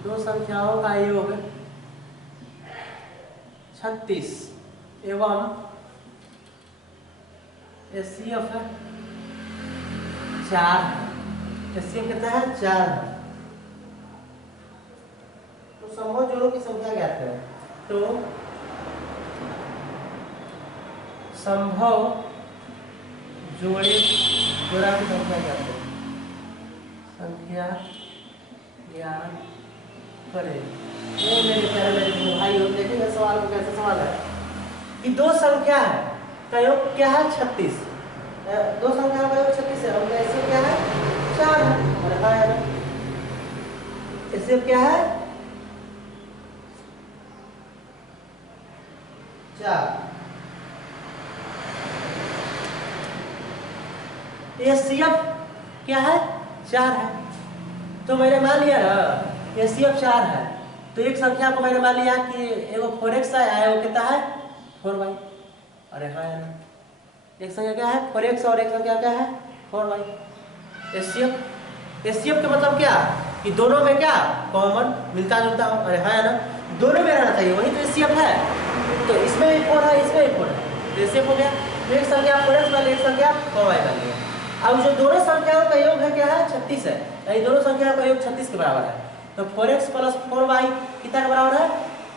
दो संख्याओं का योग 36 एवं एचसीएफ 4 है। एचसीएफ कितना है? 4 है। तो संभव जोड़ों की संख्या ज्ञात करें। तो संभव जोड़ा की संख्या ज्ञात करें। संख्या ज्ञात करें। ये मेरे प्यारे मेरे भाई हो, देखेंगे सवाल को कैसे सवाल है कि दो संख्या है का योग क्या है? 36। दो संख्या का योग 36 है, उनका एचसीएफ क्या है? 4 है। और हाँ है ना, एचसीएफ क्या है? 4। एचसीएफ क्या है? 4 है। तो मैंने मान लिया ना एचसीएफ 4 है, तो एक संख्या को मैंने मान लिया कि एगो 4x है, वो कितना है? 4y। अरे हाँ है ना, एक संख्या क्या है? 4x और एक संख्या क्या है? 4y। एचसीएफ, एचसीएफ का मतलब क्या कि दोनों में क्या कॉमन मिलता जुलता हो। अरे हाँ है ना, दोनों में रहना चाहिए, वही तो एचसीएफ है। तो इसमें भी 4 है, इसमें भी 4 है, तो एचसीएफ हो गया। तो एक संख्या 4x वाली, एक संख्या 4y वाली है। अब जो दोनों संख्याओं का योग है क्या है? 36 है। यानी दोनों संख्याओं का योग 36 के बराबर है। तो 4x प्लस 4y कितना के बराबर है?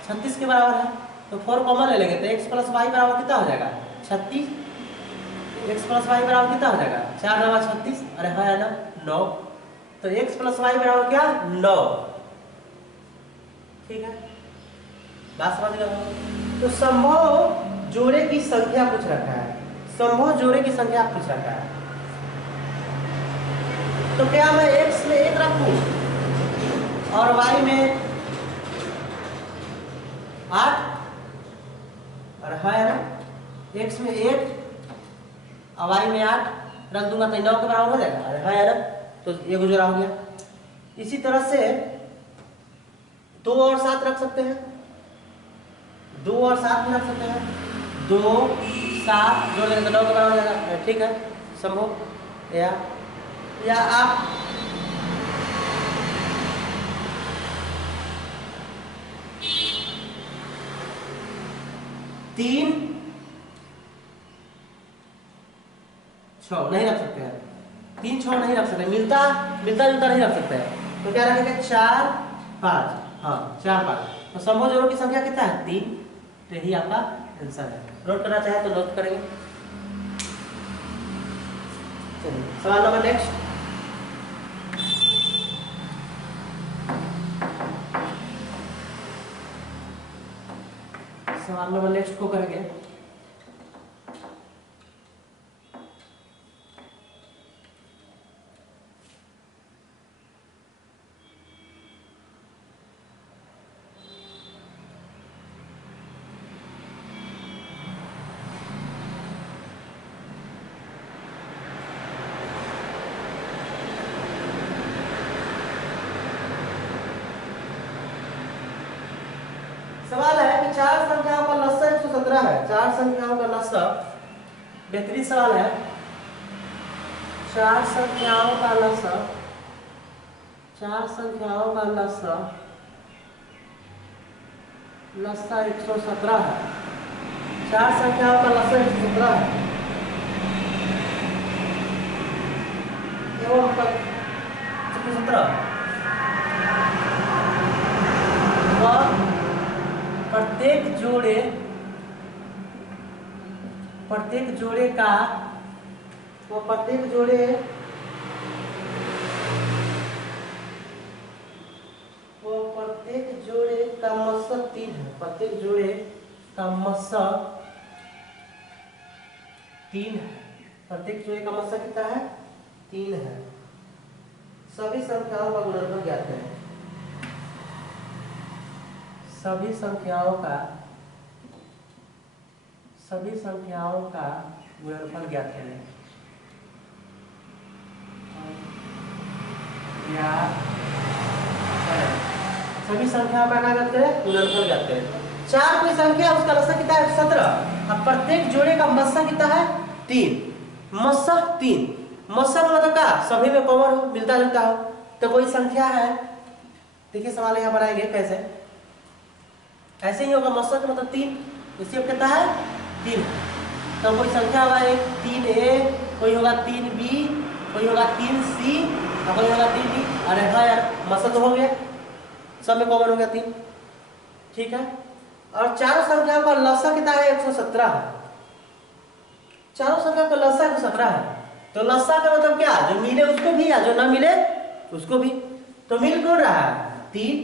36 के बराबर है। तो 4 कॉमन ले लेंगे तो x प्लस y बराबर कितना हो जाएगा? 36। x प्लस y बराबर कितना हो जाएगा? 4 नवा 36। अरे हाँ है ना, 9। तो x प्लस y बराबर क्या? 9। ठीक है, बात समझ गए? तो संभव जोड़े की संख्या पूछ रखा है, संभव जोड़े की संख्या पूछ रखा है। तो क्या मैं x में 1 रखूं और y में 8? और हाँ है ना, x में 1 और y में 8 रख दूंगा तो 9 के बराबर हो जाएगा। अरे हाँ है ना, तो ये गुजरा हो गया। इसी तरह से 2 और 7 रख सकते हैं, 2 और 7 भी रख सकते हैं। 2 7 जोड़ लेंगे तो 9 के बराबर हो जाएगा। ठीक है, संभव। या आप 3 6 नहीं रख सकते हैं, 3 6 नहीं रख सकते, मिलता जुलता नहीं रख सकते हैं। तो क्या रखेंगे? 4 5। हाँ 4 5। तो संभव जोड़ों की संख्या कितना है? 3। तो यही आपका आंसर है। नोट करना चाहे तो नोट करेंगे। चलिए, सवाल नंबर नेक्स्ट। सवाल नंबर नेक्स्ट को करेंगे। 117 है। 4 संख्याओं का लसा, बेहतरीन सवाल है। 4 संख्याओं का लसा, 4 संख्याओं का लसा 117 है। 4 संख्याओं का लसा 117 है एवं 117 प्रत्येक जोड़े का मकसद 3 है। प्रत्येक जोड़े का मकसद 3 है। प्रत्येक जोड़े का मकसद कितना है? 3 है। सभी संख्याओं का गुणनफल ज्ञात करें। सभी संख्याओं का गुणनफल ज्ञात करें। सभी संख्याओं का ज्ञात करें, गुणनफल ज्ञात करें। 4 कोई संख्या, उसका लसा कितना है? 17। अब प्रत्येक जोड़े का मस्सा कितना है? 3। मस्सा 3। मस्सा का मतलब क्या? सभी में कॉमन हो, मिलता जुलता हो। तो कोई संख्या है, देखिए सवाल यहाँ बनाएंगे कैसे, ऐसे ही होगा। मस्सा का मतलब 3, इससे कहता है 3। तो कोई संख्या होगा 3a, कोई होगा 3b, कोई होगा 3c और कोई होगा 3d। अरे हाँ यार, मस्सा तो हो गया, सब में कॉमन हो गया 3। ठीक है। और चारों संख्याओं का लसा कितना है? 117 है। चारों संख्या का लसा 117 है। तो लसा का मतलब क्या? जो मिले उसको भी या जो ना मिले उसको भी। तो मिल कौन रहा है? 3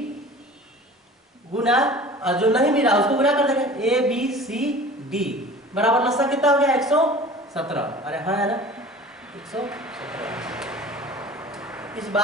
गुना, और जो नहीं मिला उसको गुना कर देंगे, a b c d बराबर लसा कितना हो गया? 117। अरे हाँ है ना, 117। इस बात